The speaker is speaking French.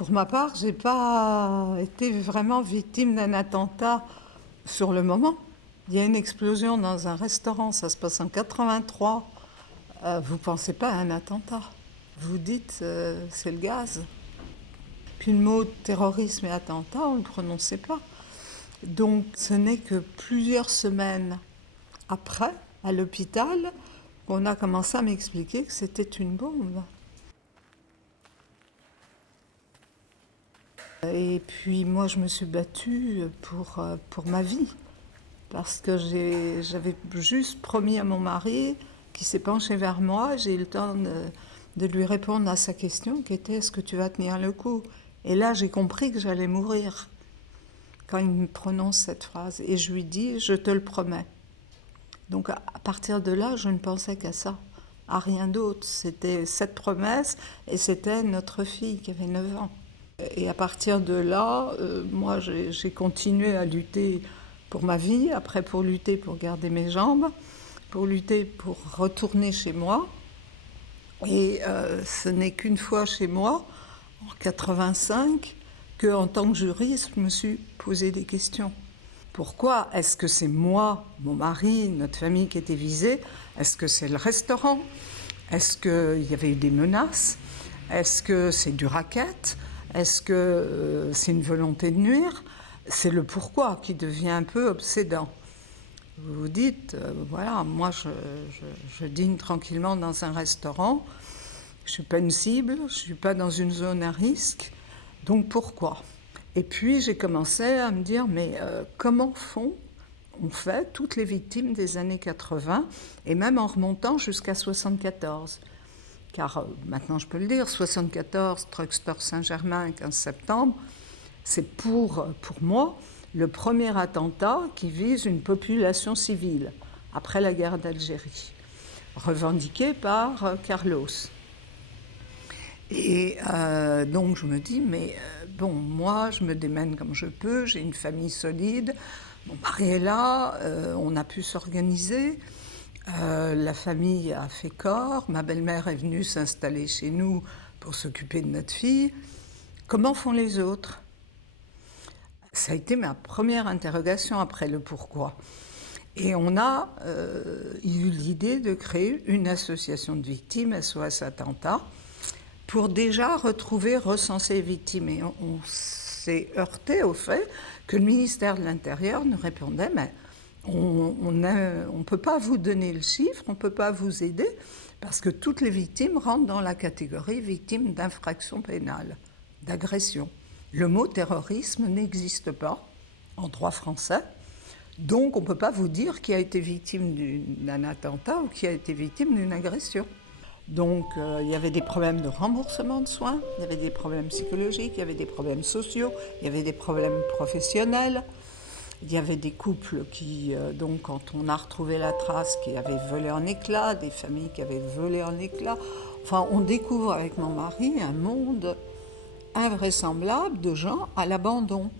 Pour ma part, j'ai pas été vraiment victime d'un attentat sur le moment. Il y a une explosion dans un restaurant, ça se passe en 83. Vous pensez pas à un attentat. Vous dites c'est le gaz. Puis le mot terrorisme et attentat, on ne le prononçait pas. Donc ce n'est que plusieurs semaines après, à l'hôpital, qu'on a commencé à m'expliquer que c'était une bombe. Et puis moi, je me suis battue pour ma vie, parce que j'avais juste promis à mon mari, qui s'est penché vers moi, j'ai eu le temps de lui répondre à sa question, qui était « Est-ce que tu vas tenir le coup ?» Et là, j'ai compris que j'allais mourir, quand il me prononce cette phrase. Et je lui dis « Je te le promets ». Donc à partir de là, je ne pensais qu'à ça, à rien d'autre. C'était cette promesse, et c'était notre fille qui avait 9 ans. Et à partir de là, moi j'ai continué à lutter pour ma vie, après pour lutter pour garder mes jambes, pour lutter pour retourner chez moi. Et ce n'est qu'une fois chez moi, en 85, qu'en tant que juriste, je me suis posé des questions. Pourquoi est-ce que c'est moi, mon mari, notre famille qui était visée? Est-ce que c'est le restaurant? Est-ce qu'il y avait eu des menaces? Est-ce que c'est du racket? Est-ce que c'est une volonté de nuire? C'est le pourquoi qui devient un peu obsédant. Vous vous dites, voilà, moi je dîne tranquillement dans un restaurant, je ne suis pas une cible, je ne suis pas dans une zone à risque, donc pourquoi? Et puis j'ai commencé à me dire, mais comment on fait toutes les victimes des années 80, et même en remontant jusqu'à 74? Car maintenant je peux le dire, 74, Truckstore Saint-Germain, 15 septembre, c'est pour moi le premier attentat qui vise une population civile, après la guerre d'Algérie, revendiqué par Carlos. Et donc je me dis, mais bon, moi je me démène comme je peux, j'ai une famille solide, mon mari est là, on a pu s'organiser. La famille a fait corps, ma belle-mère est venue s'installer chez nous pour s'occuper de notre fille. Comment font les autres? Ça a été ma première interrogation après le pourquoi. Et on a eu l'idée de créer une association de victimes, SOS Attentat, pour déjà retrouver, recenser les victimes. Et on s'est heurté au fait que le ministère de l'Intérieur nous répondait « mais on ne peut pas vous donner le chiffre, on ne peut pas vous aider, parce que toutes les victimes rentrent dans la catégorie victimes d'infraction pénale, d'agression. Le mot terrorisme n'existe pas en droit français, donc on ne peut pas vous dire qui a été victime d'un attentat ou qui a été victime d'une agression. » Donc il y avait des problèmes de remboursement de soins, il y avait des problèmes psychologiques, il y avait des problèmes sociaux, il y avait des problèmes professionnels. Il y avait des couples qui, donc quand on a retrouvé la trace, qui avaient volé en éclats, des familles qui avaient volé en éclats. Enfin, on découvre avec mon mari un monde invraisemblable de gens à l'abandon.